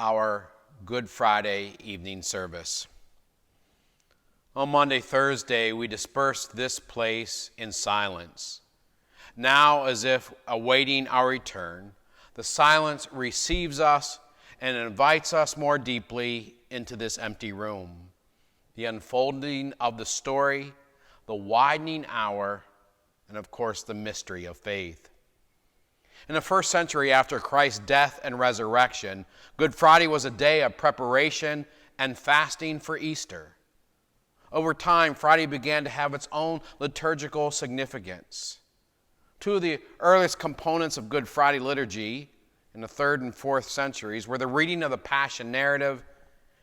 our Good Friday evening service. On Monday, Thursday, we dispersed this place in silence. Now, as if awaiting our return, the silence receives us and invites us more deeply into this empty room. The unfolding of the story, the widening hour, and of course, the mystery of faith. In the first century after Christ's death and resurrection, Good Friday was a day of preparation and fasting for Easter. Over time, Friday began to have its own liturgical significance. Two of the earliest components of Good Friday liturgy in the 3rd and 4th centuries were the reading of the Passion narrative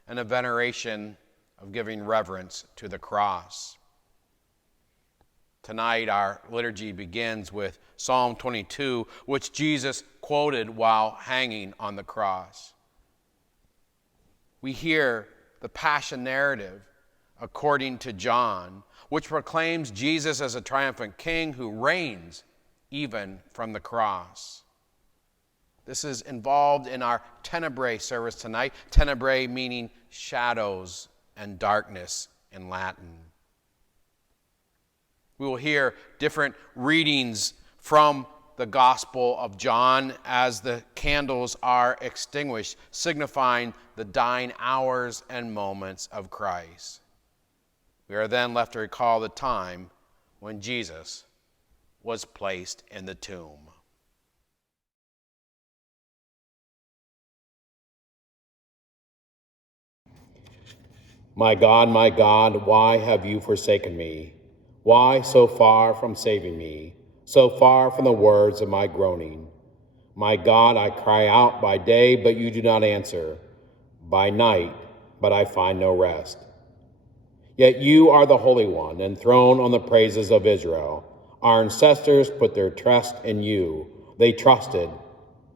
and the veneration of giving reverence to the cross. Tonight, our liturgy begins with Psalm 22, which Jesus quoted while hanging on the cross. We hear the Passion narrative according to John, which proclaims Jesus as a triumphant king who reigns even from the cross. This is involved in our Tenebrae service tonight, Tenebrae meaning shadows and darkness in Latin. We will hear different readings from the Gospel of John as the candles are extinguished, signifying the dying hours and moments of Christ. We are then left to recall the time when Jesus was placed in the tomb. My God, why have you forsaken me? Why so far from saving me, so far from the words of my groaning? My God, I cry out by day, but you do not answer, by night, but I find no rest. Yet you are the Holy One, enthroned on the praises of Israel. Our ancestors put their trust in you. They trusted,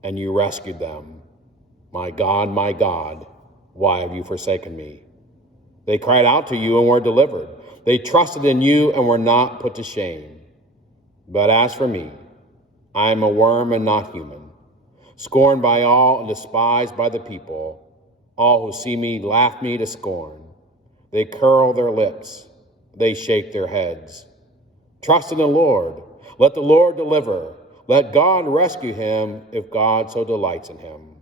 and you rescued them. My God, why have you forsaken me? They cried out to you and were delivered. They trusted in you and were not put to shame. But as for me, I am a worm and not human, scorned by all and despised by the people. All who see me laugh me to scorn. They curl their lips. They shake their heads. Trust in the Lord. Let the Lord deliver. Let God rescue him if God so delights in him.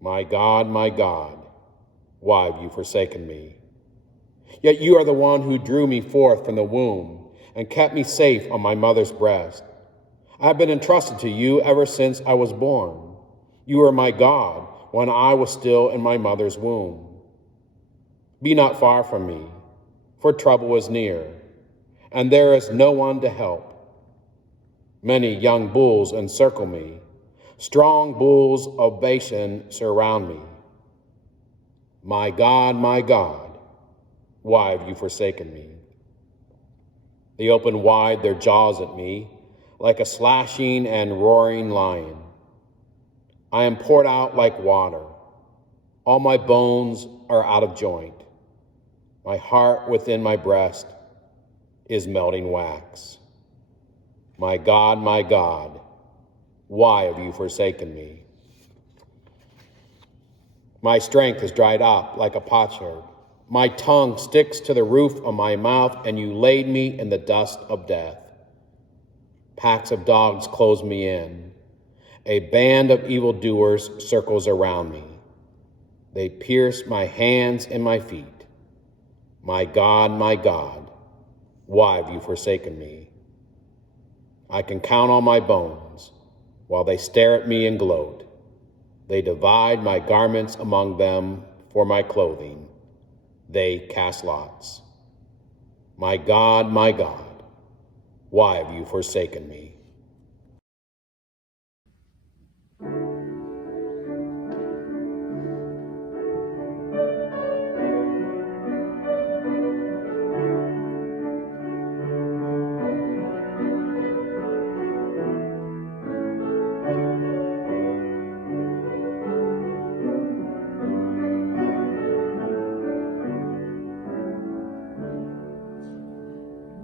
My God, why have you forsaken me? Yet you are the one who drew me forth from the womb and kept me safe on my mother's breast. I have been entrusted to you ever since I was born. You were my God when I was still in my mother's womb. Be not far from me, for trouble is near, and there is no one to help. Many young bulls encircle me. Strong bulls of Bashan surround me. My God, why have you forsaken me? They open wide their jaws at me, like a slashing and roaring lion. I am poured out like water. All my bones are out of joint. My heart within my breast is melting wax. My God, why have you forsaken me? My strength is dried up like a potsherd. My tongue sticks to the roof of my mouth, and you laid me in the dust of death. Packs of dogs close me in. A band of evildoers circles around me. They pierce my hands and my feet. My God, why have you forsaken me? I can count all my bones while they stare at me and gloat. They divide my garments among them for my clothing. They cast lots. My God, why have you forsaken me?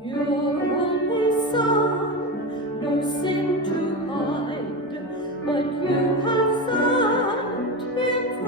Your only Son, no sin to hide, but you have sent him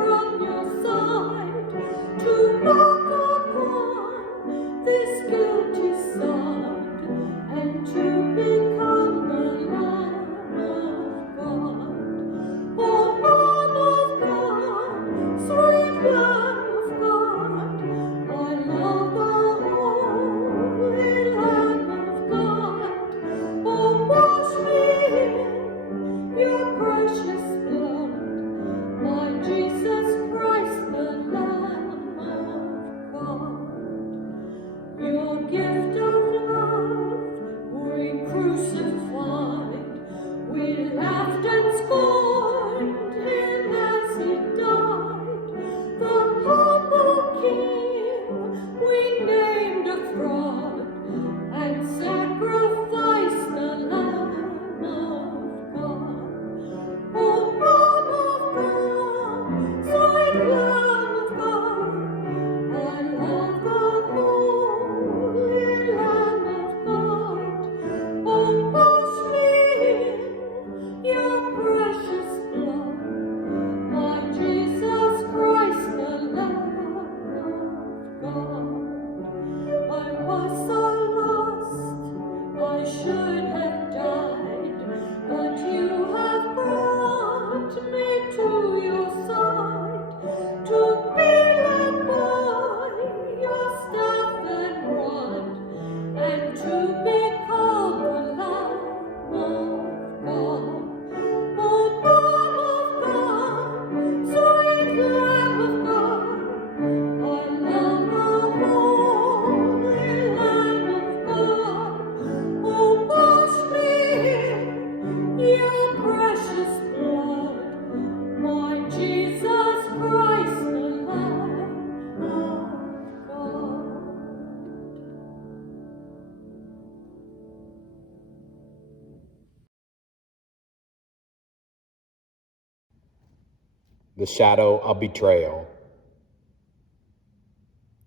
The shadow of betrayal.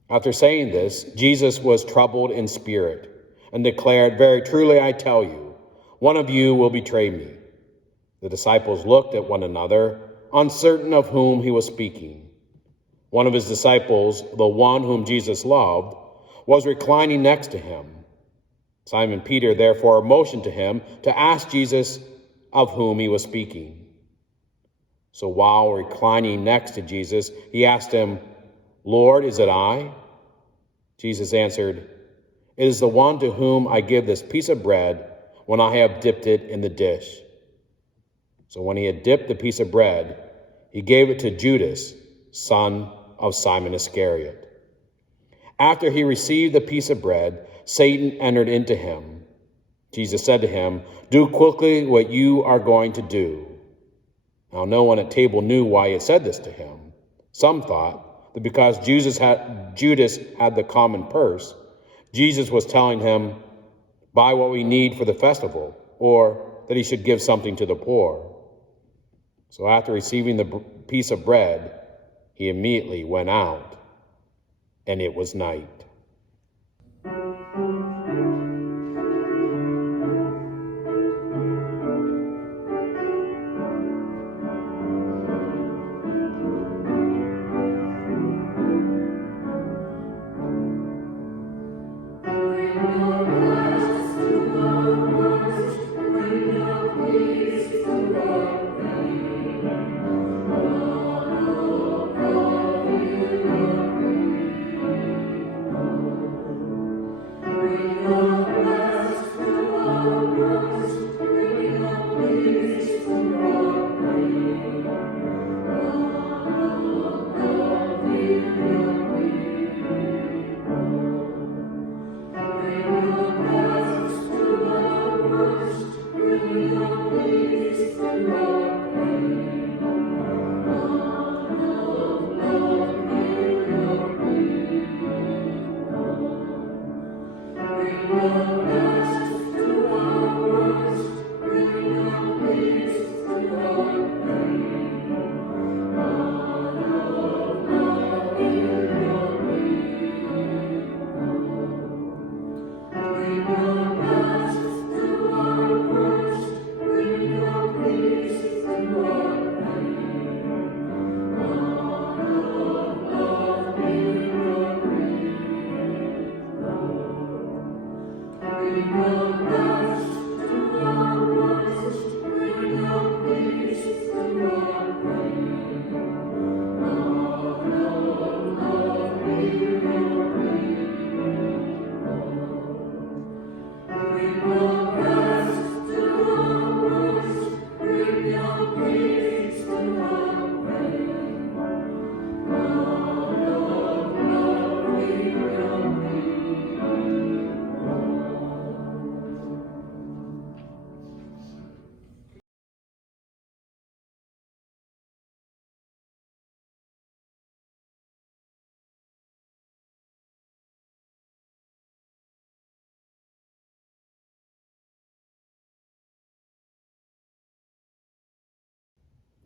After saying this, Jesus was troubled in spirit and declared, "Very truly I tell you, one of you will betray me." The disciples looked at one another, uncertain of whom he was speaking. One of his disciples, the one whom Jesus loved, was reclining next to him. Simon Peter therefore motioned to him to ask Jesus of whom he was speaking. So while reclining next to Jesus, he asked him, "Lord, is it I?" Jesus answered, "It is the one to whom I give this piece of bread when I have dipped it in the dish." So when he had dipped the piece of bread, he gave it to Judas, son of Simon Iscariot. After he received the piece of bread, Satan entered into him. Jesus said to him, "Do quickly what you are going to do." Now no one at table knew why he had said this to him. Some thought that because Judas had the common purse, Jesus was telling him, "Buy what we need for the festival," or that he should give something to the poor. So after receiving the piece of bread, he immediately went out, and it was night.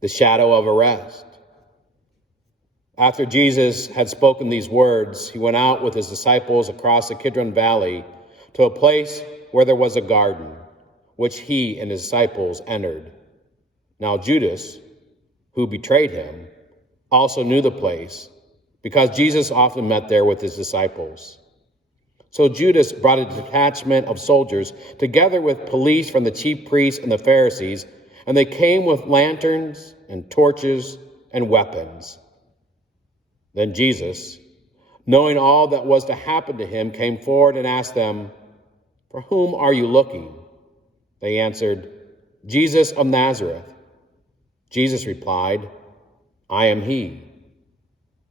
The shadow of arrest. After Jesus had spoken these words, he went out with his disciples across the Kidron Valley to a place where there was a garden, which he and his disciples entered. Now Judas, who betrayed him, also knew the place, because Jesus often met there with his disciples. So Judas brought a detachment of soldiers together with police from the chief priests and the Pharisees, and they came with lanterns and torches and weapons. Then Jesus, knowing all that was to happen to him, came forward and asked them, "For whom are you looking?" They answered, "Jesus of Nazareth." Jesus replied, "I am he."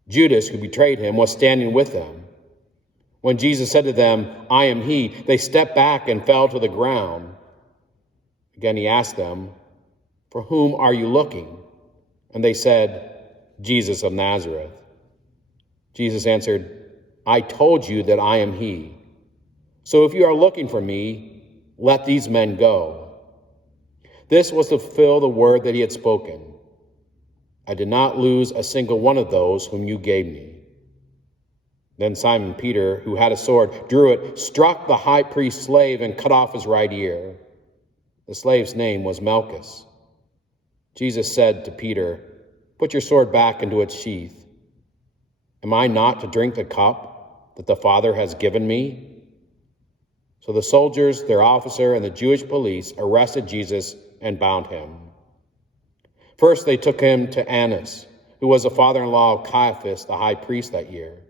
Judas, who betrayed him, was standing with them. When Jesus said to them, "I am he," they stepped back and fell to the ground. Again he asked them, "For whom are you looking?" And they said, "Jesus of Nazareth." Jesus answered, "I told you that I am he. So if you are looking for me, let these men go." This was to fulfill the word that he had spoken. I did not lose a single one of those whom you gave me." Then Simon Peter, who had a sword, drew it, struck the high priest's slave, and cut off his right ear. The slave's name was Malchus. Jesus said to Peter, "Put your sword back into its sheath. Am I not to drink the cup that the Father has given me?" So the soldiers, their officer, and the Jewish police arrested Jesus and bound him. First, they took him to Annas, who was the father-in-law of Caiaphas, the high priest that year.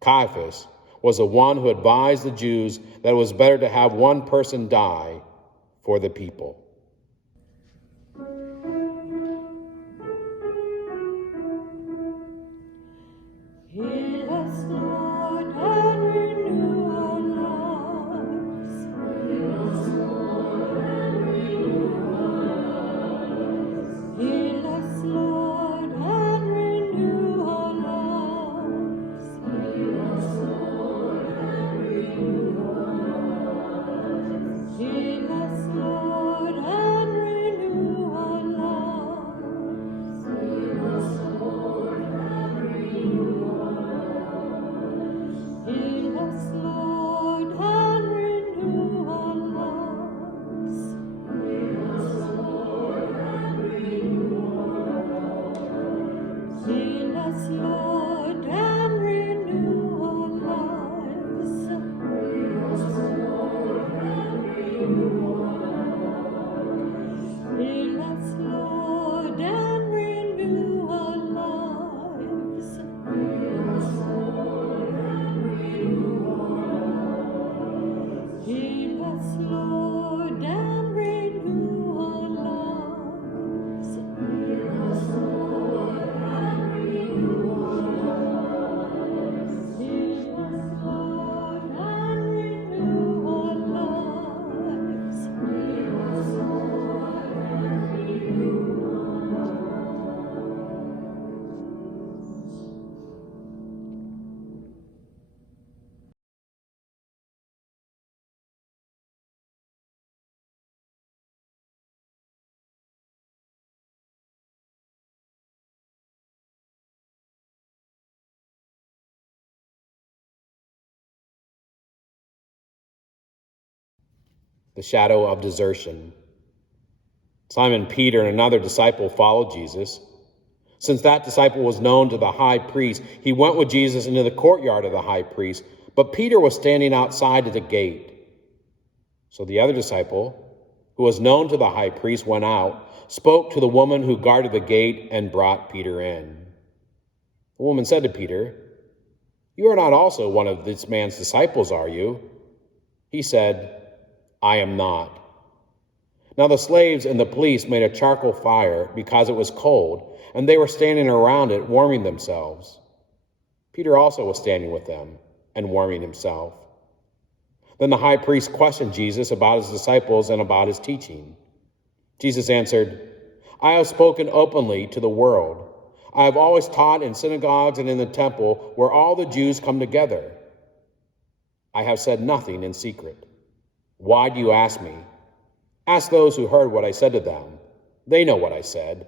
Caiaphas was the one who advised the Jews that it was better to have one person die for the people. Heal us, Lord, and renew our lives. Heal us, Lord, and renew our lives. Heal us, Lord, and renew our lives. Heal us, Lord, and renew our lives. Heal us, Lord, and renew our lives. Heal us, Lord, and renew our lives. Heal us, Lord, and renew our lives. Heal us, Lord, and renew our lives. Heal us, Lord, and renew our lives. Heal us, Lord, and renew our lives. Heal us, Lord, and renew our lives. Heal us, Lord, and renew our lives. Heal us, Lord, and renew our lives. Heal us, Lord, and renew our lives. Heal us, Lord, and renew our lives. Heal us, Lord, and renew our lives. The shadow of desertion. Simon Peter and another disciple followed Jesus. Since that disciple was known to the high priest, he went with Jesus into the courtyard of the high priest, but Peter was standing outside at the gate. So the other disciple, who was known to the high priest, went out, spoke to the woman who guarded the gate, and brought Peter in. The woman said to Peter, "You are not also one of this man's disciples, are you?" He said, "I am not." Now the slaves and the police made a charcoal fire because it was cold, and they were standing around it warming themselves. Peter also was standing with them and warming himself. Then the high priest questioned Jesus about his disciples and about his teaching. Jesus answered, "I have spoken openly to the world. I have always taught in synagogues and in the temple where all the Jews come together. I have said nothing in secret. Why do you ask me? Ask those who heard what I said to them. They know what I said."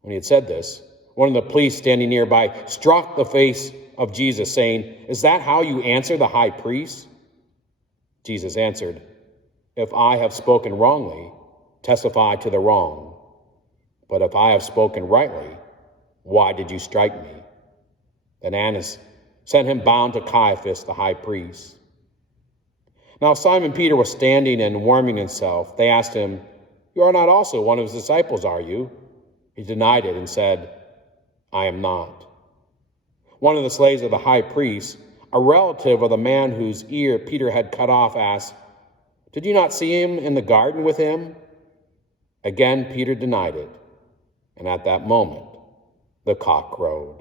When he had said this, one of the police standing nearby struck the face of Jesus, saying, "Is that how you answer the high priest?" Jesus answered, "If I have spoken wrongly, testify to the wrong. But if I have spoken rightly, why did you strike me?" Then Annas sent him bound to Caiaphas, the high priest. Now Simon Peter was standing and warming himself. They asked him, "You are not also one of his disciples, are you?" He denied it and said, "I am not." One of the slaves of the high priest, a relative of the man whose ear Peter had cut off, asked, "Did you not see him in the garden with him?" Again Peter denied it, and at that moment the cock crowed.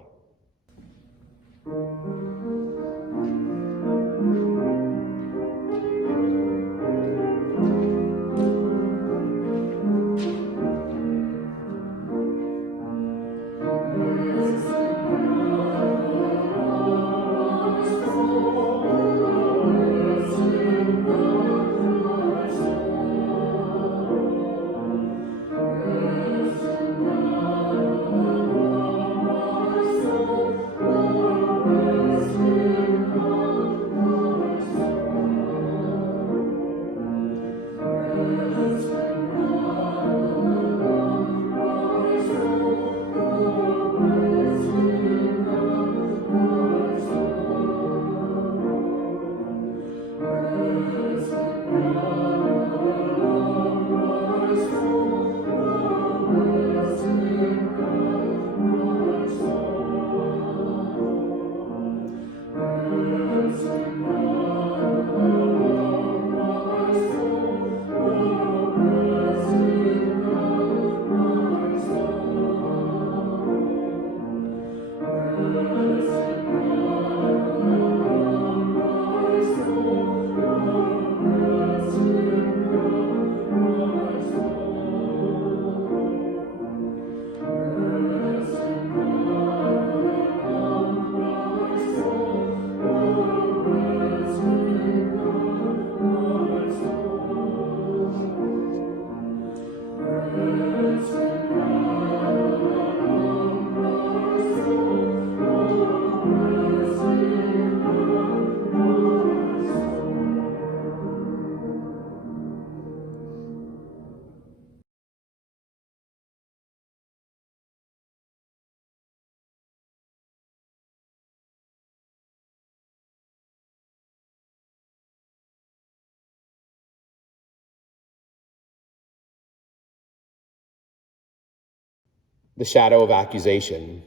The shadow of accusation.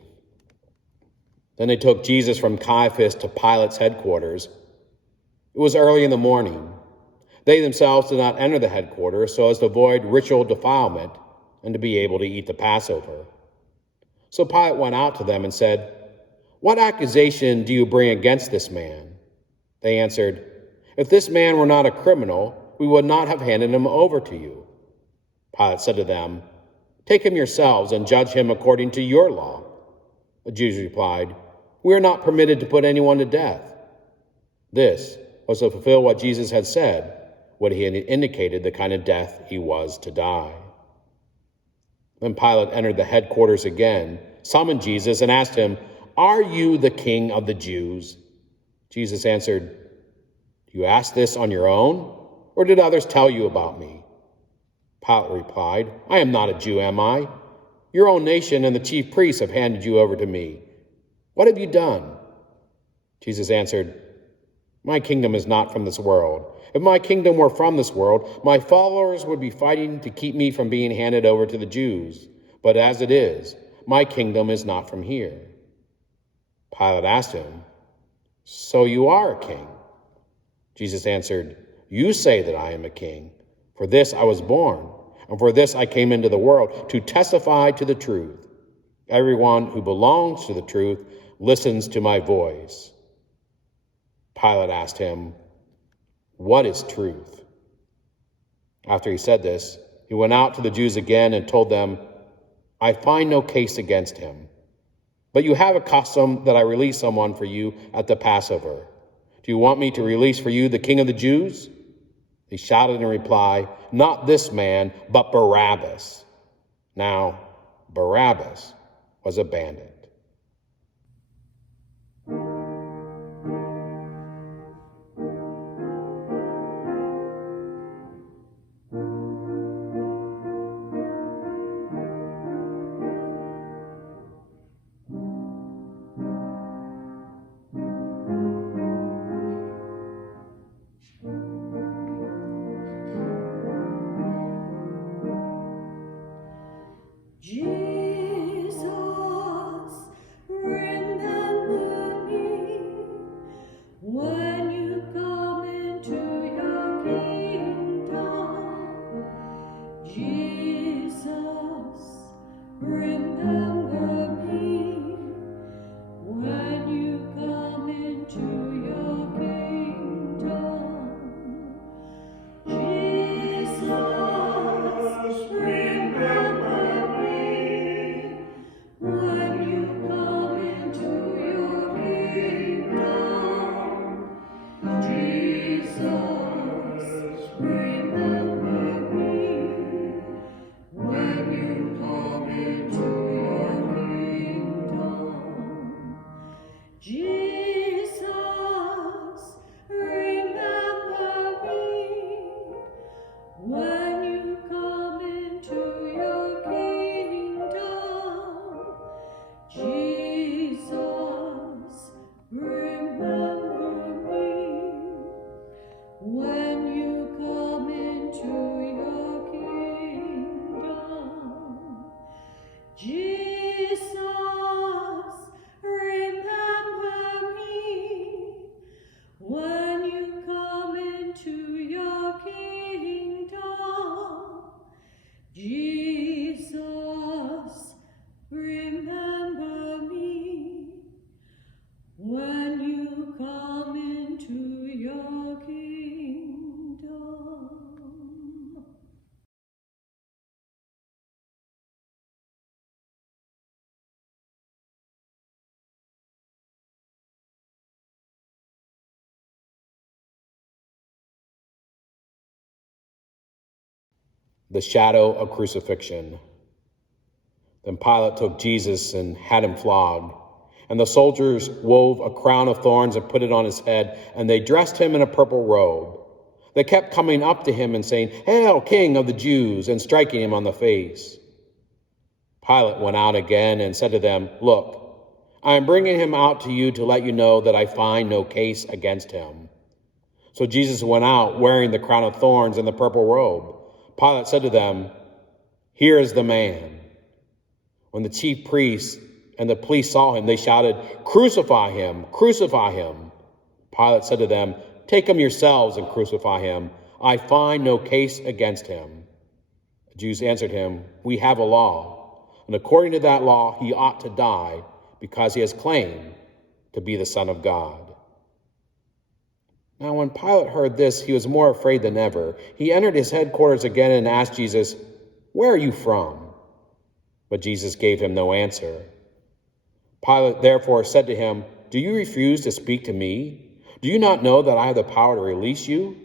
Then they took Jesus from Caiaphas to Pilate's headquarters. It was early in the morning. They themselves did not enter the headquarters so as to avoid ritual defilement and to be able to eat the Passover. So Pilate went out to them and said, "What accusation do you bring against this man?" They answered, "If this man were not a criminal, we would not have handed him over to you." Pilate said to them, "Take him yourselves and judge him according to your law." The Jews replied, "We are not permitted to put anyone to death." This was to fulfill what Jesus had said when he had indicated the kind of death he was to die. Then Pilate entered the headquarters again, summoned Jesus, and asked him, "Are you the king of the Jews?" Jesus answered, "Do you ask this on your own, or did others tell you about me?" Pilate replied, "I am not a Jew, am I? Your own nation and the chief priests have handed you over to me. What have you done?" Jesus answered, "My kingdom is not from this world. If my kingdom were from this world, my followers would be fighting to keep me from being handed over to the Jews. But as it is, my kingdom is not from here." Pilate asked him, "So you are a king?" Jesus answered, "You say that I am a king. For this I was born, and for this I came into the world, to testify to the truth. Everyone who belongs to the truth listens to my voice." Pilate asked him, "What is truth?" After he said this, he went out to the Jews again and told them, "I find no case against him. But you have a custom that I release someone for you at the Passover. Do you want me to release for you the king of the Jews?" They shouted in reply, "Not this man, but Barabbas." Now, Barabbas was a bandit. Jesus, remember me when you come into your kingdom. Jesus, remember me when you come into your kingdom. Jesus, remember me when you come into your kingdom. Jesus, remember me when you come into your kingdom. Jesus, remember me when you come into your kingdom. Jesus, remember me when you come into your kingdom. Jesus, remember me when you come into your kingdom. Jesus, remember me when you come into your kingdom. The shadow of crucifixion. Then Pilate took Jesus and had him flogged. And the soldiers wove a crown of thorns and put it on his head, and they dressed him in a purple robe. They kept coming up to him and saying, "Hail, King of the Jews," and striking him on the face. Pilate went out again and said to them, "Look, I am bringing him out to you to let you know that I find no case against him." So Jesus went out wearing the crown of thorns and the purple robe. Pilate said to them, "Here is the man." When the chief priests and the police saw him, they shouted, "Crucify him! Crucify him!" Pilate said to them, "Take him yourselves and crucify him. I find no case against him." The Jews answered him, "We have a law, and according to that law he ought to die because he has claimed to be the Son of God." Now when Pilate heard this, he was more afraid than ever. He entered his headquarters again and asked Jesus, "Where are you from?" But Jesus gave him no answer. Pilate therefore said to him, "Do you refuse to speak to me? Do you not know that I have the power to release you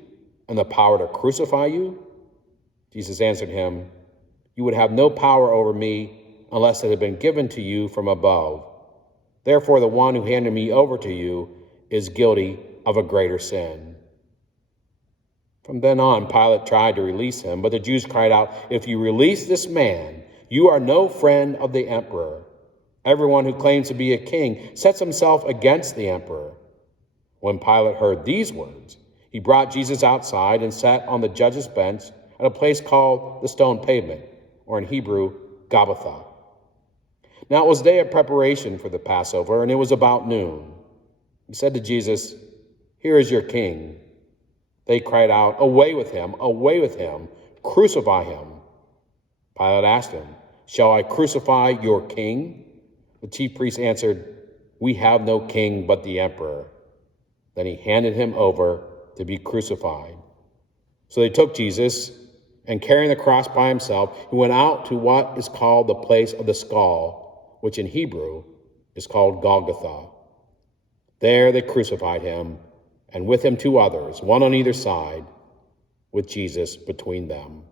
and the power to crucify you?" Jesus answered him, "You would have no power over me unless it had been given to you from above. Therefore the one who handed me over to you is guilty of a greater sin." From then on, Pilate tried to release him, but the Jews cried out, "If you release this man, you are no friend of the emperor. Everyone who claims to be a king sets himself against the emperor." When Pilate heard these words, he brought Jesus outside and sat on the judge's bench at a place called the Stone Pavement, or in Hebrew, Gabbatha. Now it was day of preparation for the Passover, and it was about noon. He said to Jesus, "Here is your king." They cried out, "Away with him! Away with him! Crucify him!" Pilate asked him, "Shall I crucify your king?" The chief priest answered, "We have no king but the emperor." Then he handed him over to be crucified. So they took Jesus, and carrying the cross by himself, he went out to what is called the place of the skull, which in Hebrew is called Golgotha. There they crucified him, and with him two others, one on either side, with Jesus between them.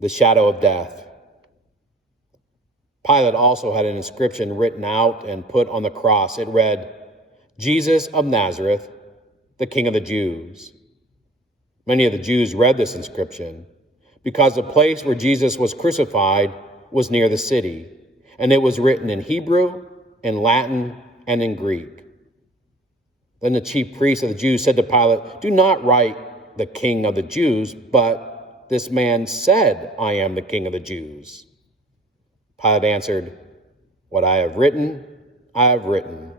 The shadow of death. Pilate also had an inscription written out and put on the cross. It read, "Jesus of Nazareth, the King of the Jews." Many of the Jews read this inscription because the place where Jesus was crucified was near the city, and it was written in Hebrew, in Latin, and in Greek. Then the chief priests of the Jews said to Pilate, "Do not write the King of the Jews, but this man said, 'I am the King of the Jews.'" Pilate answered, "What I have written, I have written."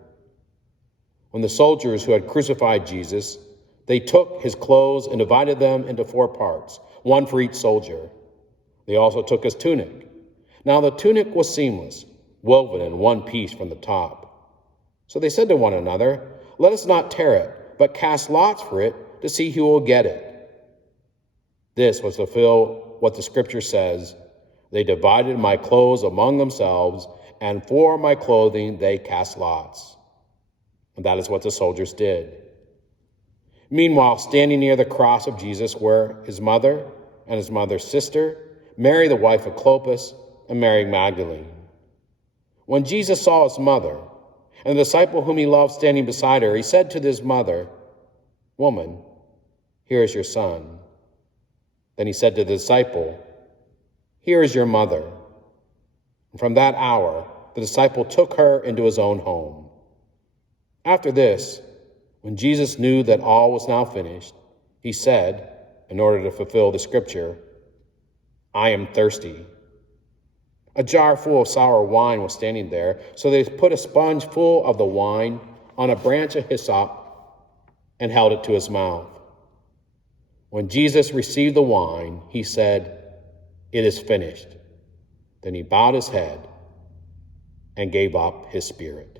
When the soldiers who had crucified Jesus, they took his clothes and divided them into 4 parts, one for each soldier. They also took his tunic. Now the tunic was seamless, woven in one piece from the top. So they said to one another, "Let us not tear it, but cast lots for it to see who will get it." This was to fulfill what the scripture says, "They divided my clothes among themselves, and for my clothing they cast lots." And that is what the soldiers did. Meanwhile, standing near the cross of Jesus were his mother and his mother's sister, Mary the wife of Clopas, and Mary Magdalene. When Jesus saw his mother and the disciple whom he loved standing beside her, he said to his mother, "Woman, here is your son." Then he said to the disciple, "Here is your mother." And from that hour, the disciple took her into his own home. After this, when Jesus knew that all was now finished, He said, in order to fulfill the scripture, "I am thirsty." A jar full of sour wine was standing there, so they put a sponge full of the wine on a branch of hyssop and held it to his mouth. When Jesus received the wine, he said, "It is finished." Then he bowed his head and gave up his spirit.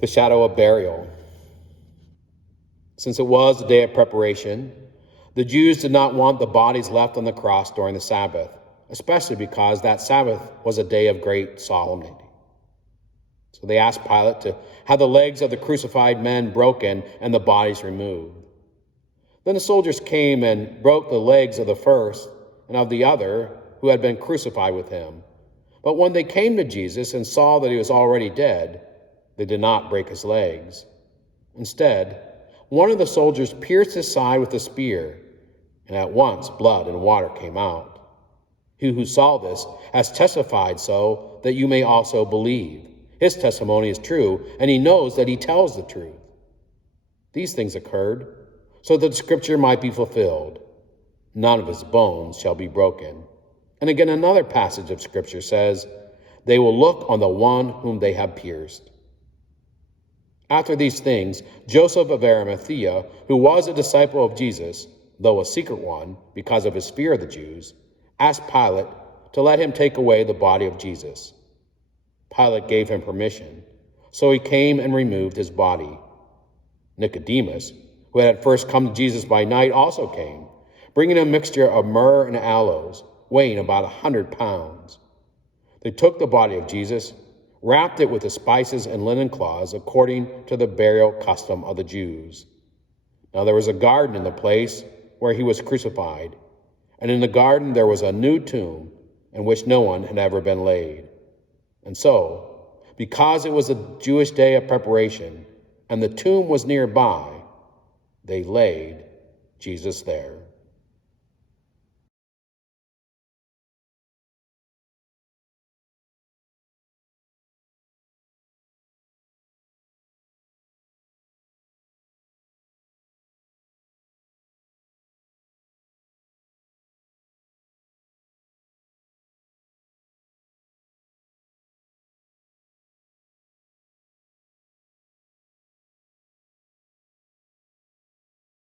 The shadow of burial. Since it was the day of preparation, the Jews did not want the bodies left on the cross during the Sabbath, especially because that Sabbath was a day of great solemnity. So they asked Pilate to have the legs of the crucified men broken and the bodies removed. Then the soldiers came and broke the legs of the first and of the other who had been crucified with him. But when they came to Jesus and saw that he was already dead, they did not break his legs. Instead, one of the soldiers pierced his side with a spear, and at once blood and water came out. He who saw this has testified so that you may also believe. His testimony is true, and he knows that he tells the truth. These things occurred so that the scripture might be fulfilled. None of his bones shall be broken. And again, another passage of scripture says, they will look on the one whom they have pierced. After these things, Joseph of Arimathea, who was a disciple of Jesus, though a secret one because of his fear of the Jews, asked Pilate to let him take away the body of Jesus. Pilate gave him permission, so he came and removed his body. Nicodemus, who had at first come to Jesus by night, also came, bringing a mixture of myrrh and aloes, weighing about 100 pounds. They took the body of Jesus, wrapped it with the spices and linen cloths according to the burial custom of the Jews. Now there was a garden in the place where he was crucified, and in the garden there was a new tomb in which no one had ever been laid. And so, because it was a Jewish day of preparation, and the tomb was nearby, they laid Jesus there.